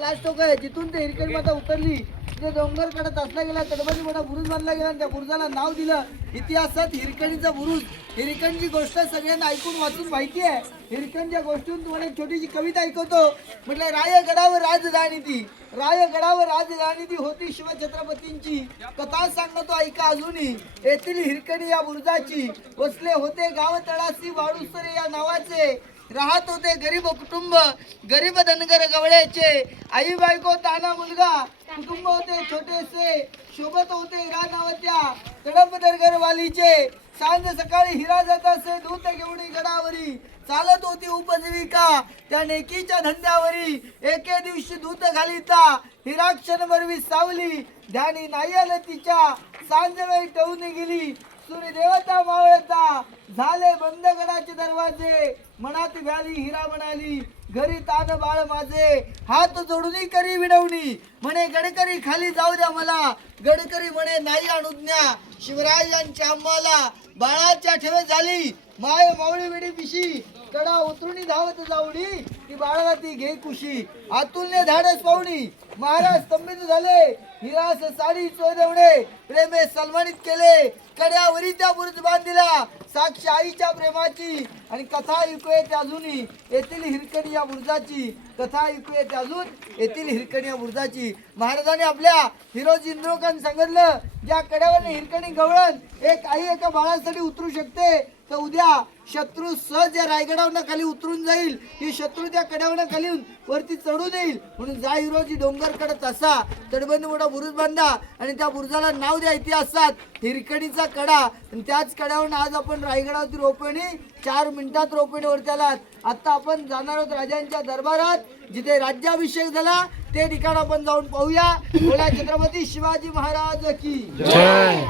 Last टोक आहे जिथून ते हिरकणी माता उतरली ते डोंगर कडत असला गेला तडबडी मोठा बुरुज बांधला गेला. त्या बुरुजाला नाव दिलं इतिहासात हिरकणीचा बुरुज. हिरकणची गोष्ट सगळ्यांना ऐकून वाचून माहिती आहे. हिरकणच्या गोष्टीतून तुम्हाला एक छोटीशी कविता ऐकवतो. म्हटलं रायगडावर राजधानी ती, रायगडावर राजधानी ती होती शिवछत्रपतींची. कथा सांगतो ऐका अजूनही येथील हिरकणी या बुरुजाची. वसले होते गाव तळासी वाळूसरे या नावाचे. राहत होते गरीब कुटुंब, गरीब धनगर गवळ्याचे. आई बायको ताना मुलगा, कुटुंब होते छोटेसे. शोभत होते हिरा नावाच्या तडप दरगरवालीचे. सांज सकाळी हिरा जात असे दूत घेऊन गडावरी. चालत होती उपजीविका त्या नेकीच्या धंद्यावरी. एके दिवशी दूत घालिता हिरा क्षणभर सावली. ध्यानी नाही आलं तिच्या सांज वेळी टळून गेली. सूर्यदेवता मावळता झाले बंद गडाचे दरवाजे. मनात व्याली हिरा म्हणाली घरी तान बाळ माझे. हात जोडून करी विडवणी म्हणे गडकरी खाली जाऊ द्या मला. गडकरी म्हणे नाही अनुज्ञा शिवरायांची आम्हाला. बाळाच्या ठेवे झाली माय मावळी वेडी पिशी. कडा उतरुणी धावत जाऊनी ती बाळाला ती घे कुशी. आतुलने धाडस पाहुणी महाराज स्तंभित झाले. हिरास साडी चोरवणे प्रेमे सन्मानित केले. कड्यावरी त्या बुरुज बांधिला साक्ष आईच्या प्रेमाची. आणि कथा ऐकू येते अजूनही येथील हिरकणी या बुरुजाची. कथा ऐकू येते अजून येथील हिरकणी या बुरुजाची. महाराजांनी आपल्या हिरोजी इंद्रोकांत सांगितलं ज्या कड्यावर हिरकणी गवळण एक आई एका बाळासाठी उतरू शकते तर उद्या शत्रू सहज या रायगडावरून खाली उतरून जाईल. ही शत्रू त्या कड्यावरून खाली वरती चढून येईल. म्हणून जा हिरोजी डोंगर कडत असा तडबंद मोठा बुरुज बांधा आणि त्या बुरुजाला नाव द्या इतिहासात हिरकणीचा कडा. आणि त्याच कड्यावरून आज आपण रायगडावरती रोपणी 4 मिनिटात रोपणी वरती आलात. आता आपण जाणार आहोत राजांच्या दरबारात जिथे राज्याभिषेक झाला ते ठिकाण आपण जाऊन पाहूया. बोला छत्रपती शिवाजी महाराज की जय.